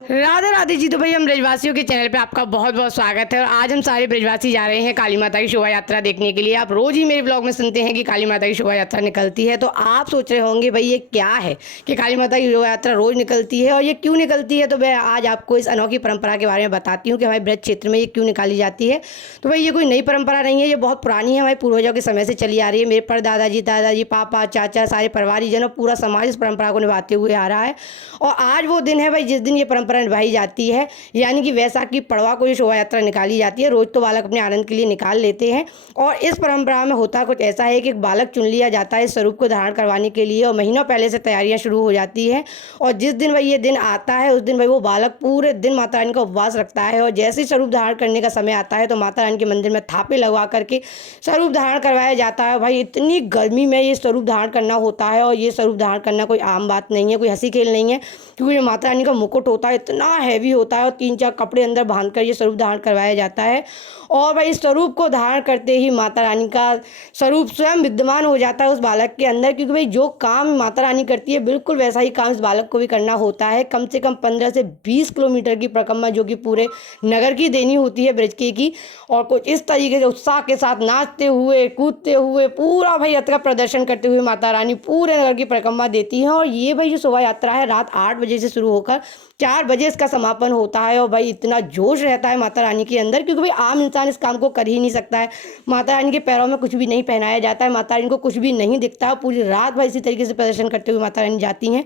राधे राधे जी। तो भाई हम ब्रजवासियों के चैनल पे आपका बहुत बहुत स्वागत है और आज हम सारे ब्रजवासी जा रहे हैं काली माता की शोभा यात्रा देखने के लिए। आप रोज ही मेरे ब्लॉग में सुनते हैं कि काली माता की शोभा यात्रा निकलती है, तो आप सोच रहे होंगे भाई ये क्या है कि काली माता की शोभा यात्रा रोज निकलती है और ये क्यों निकलती है। तो मैं आज आपको इस अनोखी परंपरा के बारे में बताती हूँ कि हमारे ब्रज क्षेत्र में ये क्यों निकाली जाती है। तो भाई ये कोई नई परंपरा नहीं है, ये बहुत पुरानी है, हमारे पूर्वजों के समय से चली आ रही है। मेरे परदादाजी, दादाजी, पापा, चाचा, सारे परिवारजन और पूरा समाज इस परंपरा को निभाते हुए आ रहा है। और आज वो दिन है भाई जिस दिन ये परंपरा निभाई जाती है, यानी कि वैसाखी पड़वा को ये शोभा यात्रा निकाली जाती है। रोज तो बालक अपने आनंद के लिए निकाल लेते हैं और इस परंपरा में होता कुछ ऐसा है कि एक बालक चुन लिया जाता है इस स्वरूप को धारण करवाने के लिए और महीनों पहले से तैयारियां शुरू हो जाती है। और जिस दिन भाई ये दिन आता है उस दिन भाई वो बालक पूरे दिन माता रानी का उपवास रखता है और जैसे ही स्वरूप धारण करने का समय आता है तो माता रानी के मंदिर में थापे लगवा करके स्वरूप धारण करवाया जाता है। भाई इतनी गर्मी में ये स्वरूप धारण करना होता है और ये स्वरूप धारण करना कोई आम बात नहीं है, कोई हंसी खेल नहीं है, क्योंकि जो माता रानी का मुकुट होता है इतना हैवी होता है और 3-4 कपड़े अंदर बांध कर ये स्वरूप धारण करवाया जाता है। और भाई इस स्वरूप को धारण करते ही माता रानी का स्वरूप स्वयं विद्यमान हो जाता है उस बालक के अंदर, क्योंकि भाई जो काम माता रानी करती है बिल्कुल वैसा ही काम इस बालक को भी करना होता है। कम से कम 15 से 20 किलोमीटर की परिक्रमा जो कि पूरे नगर की देनी होती है ब्रज की। और कुछ इस तरीके से उत्साह के साथ नाचते हुए कूदते हुए पूरा भाई रथ का प्रदर्शन करते हुए माता रानी पूरे नगर की परिक्रमा देती है। और ये भाई जो शोभा यात्रा है रात 8 बजे से शुरू होकर 4 बजे इसका समापन होता है। और भाई इतना जोश रहता है माता रानी के अंदर, क्योंकि भाई आम इंसान इस काम को कर ही नहीं सकता है। माता रानी के पैरों में कुछ भी नहीं पहनाया जाता है, माता रानी को कुछ भी नहीं दिखता है। पूरी रात भाई इसी तरीके से प्रदर्शन करते हुए माता रानी जाती हैं।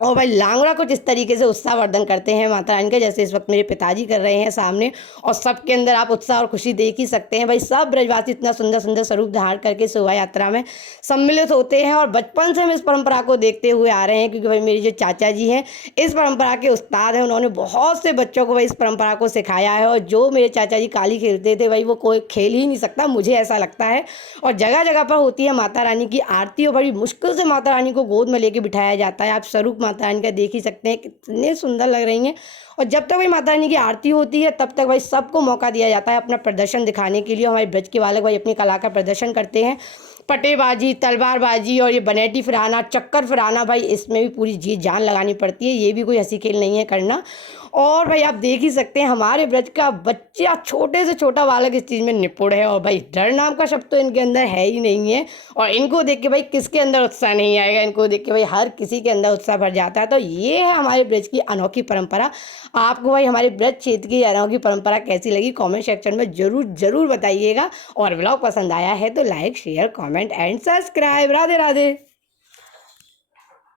और भाई लांगड़ा कुछ इस तरीके से उत्साहवर्धन करते हैं माता रानी का, जैसे इस वक्त मेरे पिताजी कर रहे हैं सामने। और सबके अंदर आप उत्साह और खुशी देख ही सकते हैं। भाई सब ब्रजवासी इतना सुंदर सुंदर स्वरूप धारण करके शोभा यात्रा में सम्मिलित होते हैं और बचपन से हम इस परंपरा को देखते हुए आ रहे हैं, क्योंकि भाई मेरे जो चाचा जी हैं इस परंपरा के उस्ताद हैं। उन्होंने बहुत से बच्चों को भाई इस परंपरा को सिखाया है और जो मेरे चाचा जी काली खेलते थे भाई वो कोई खेल ही नहीं सकता, मुझे ऐसा लगता है। और जगह जगह पर होती है माता रानी की आरती और बड़ी मुश्किल से माता रानी को गोद में लेके बिठाया जाता है। आप स्वरूप माता रानी का देख ही सकते हैं कितने सुंदर लग रही हैं। और जब तक भाई माता रानी की आरती होती है तब तक भाई सबको मौका दिया जाता है अपना प्रदर्शन दिखाने के लिए। हमारे ब्रज के बालक भाई अपनी कला का प्रदर्शन करते हैं। पटेबाजी, तलवारबाजी और ये बनेटी फिराना, चक्कर फिराना, भाई इसमें भी पूरी जी जान लगानी पड़ती है, ये भी कोई हंसी खेल नहीं है करना। और भाई आप देख ही सकते हैं हमारे ब्रज का बच्चा छोटे से छोटा बालक इस चीज़ में निपुण है। और भाई डर नाम का शब्द तो इनके अंदर है ही नहीं है। और इनको देख के भाई किसके अंदर उत्साह नहीं आएगा, इनको देख के भाई हर किसी के अंदर उत्साह भर जाता है। तो ये है हमारे ब्रज की अनोखी परंपरा। आपको भाई हमारे ब्रज क्षेत्र की अनोखी परंपरा कैसी लगी कमेंट सेक्शन में जरूर जरूर बताइएगा। और ब्लॉग पसंद आया है तो like, share, comment and subscribe. Radhe Radhe.